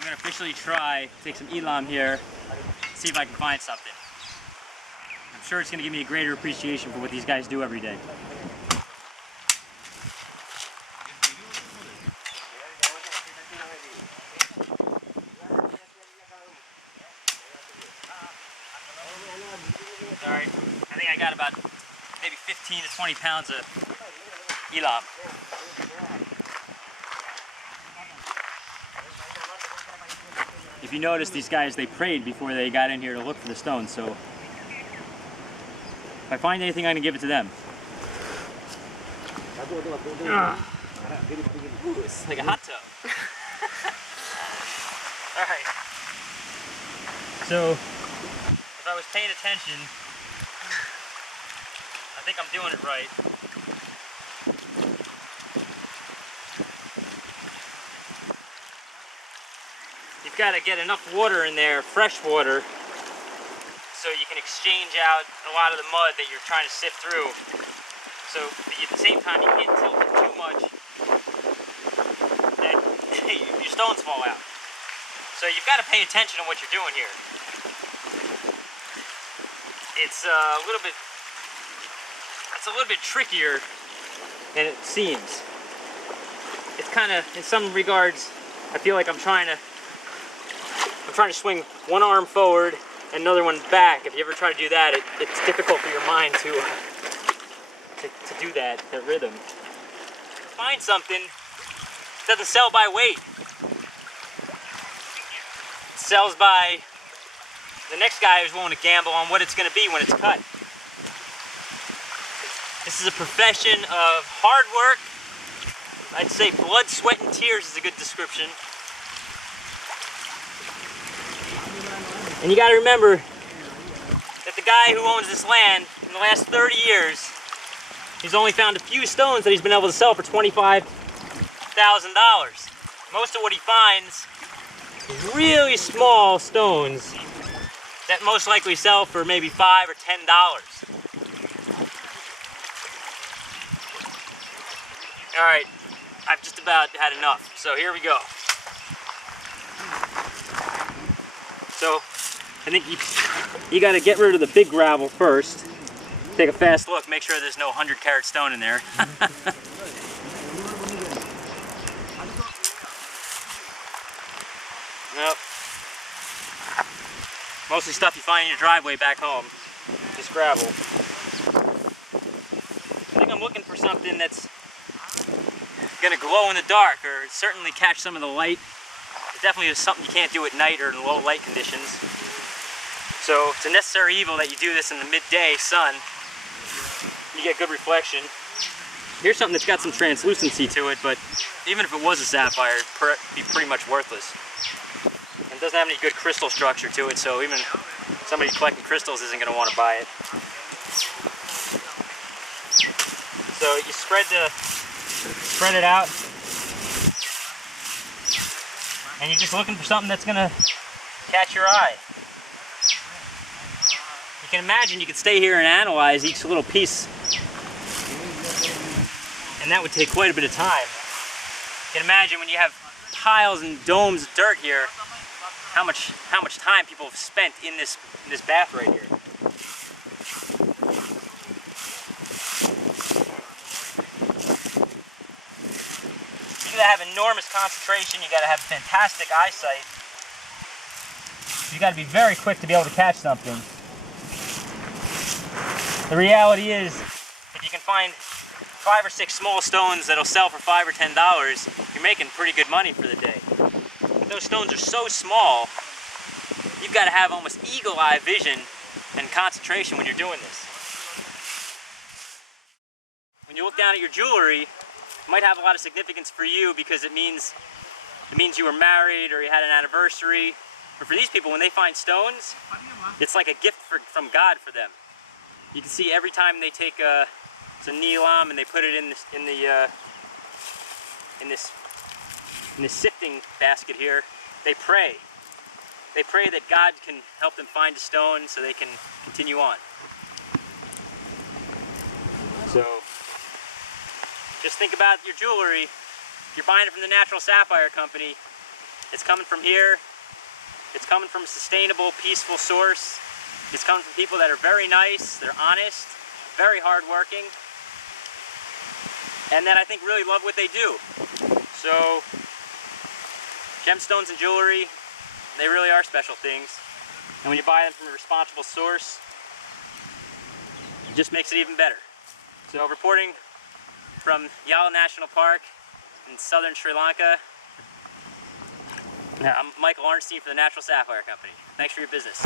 I'm going to officially try, take some elam here, see if I can find something. I'm sure it's going to give me a greater appreciation for what these guys do every day. Alright, I think I got about maybe 15 to 20 pounds of elam. If you notice, these guys, they prayed before they got in here to look for the stones, so if I find anything, I'm going to give it to them. Ooh, it's like a hot tub. Alright. So, if I was paying attention, I think I'm doing it right. You've got to get enough water in there, fresh water, so you can exchange out a lot of the mud that you're trying to sift through. So at the same time, you can't tilt it too much that your stones fall out. So you've got to pay attention to what you're doing here. It's a little bit trickier than it seems. It's kind of, in some regards, I feel like I'm trying to swing one arm forward and another one back. If you ever try to do that, it's difficult for your mind to do that rhythm. Find something, it doesn't sell by weight. It sells by the next guy who's willing to gamble on what it's going to be when it's cut. This is a profession of hard work. I'd say blood, sweat, and tears is a good description. And you got to remember that the guy who owns this land in the last 30 years, he's only found a few stones that he's been able to sell for $25,000. Most of what he finds is really small stones that most likely sell for maybe $5 or $10. All right, I've just about had enough, so here we go. So, I think you got to get rid of the big gravel first. Take a fast look, make sure there's no 100-carat stone in there. Nope. Mostly stuff you find in your driveway back home, just gravel. I think I'm looking for something that's gonna glow in the dark, or certainly catch some of the light. It definitely is something you can't do at night or in low light conditions. So it's a necessary evil that you do this in the midday sun. You get good reflection. Here's something that's got some translucency to it, but even if it was a sapphire, it'd be pretty much worthless. And it doesn't have any good crystal structure to it, so even somebody collecting crystals isn't going to want to buy it. So you spread it out, and you're just looking for something that's going to catch your eye. You can imagine you could stay here and analyze each little piece, and that would take quite a bit of time. You can imagine when you have piles and domes of dirt here, how much time people have spent in this bath right here. You gotta have enormous concentration. You gotta have fantastic eyesight. You gotta be very quick to be able to catch something. The reality is, if you can find 5 or 6 small stones that'll sell for $5 or $10, you're making pretty good money for the day. But those stones are so small, you've got to have almost eagle-eye vision and concentration when you're doing this. When you look down at your jewelry, it might have a lot of significance for you because it means you were married or you had an anniversary. But for these people, when they find stones, it's like a gift from God for them. You can see every time they take some elam and they put it in this sifting basket here, they pray. They pray that God can help them find a stone so they can continue on. So just think about your jewelry. If you're buying it from the Natural Sapphire Company, It's coming from here. It's coming from a sustainable, peaceful source. It's coming from people that are very nice, they're honest, very hardworking, and that I think really love what they do. So, gemstones and jewelry, they really are special things. And when you buy them from a responsible source, it just makes it even better. So, reporting from Yala National Park in southern Sri Lanka, I'm Michael Arnstein for the Natural Sapphire Company. Thanks for your business.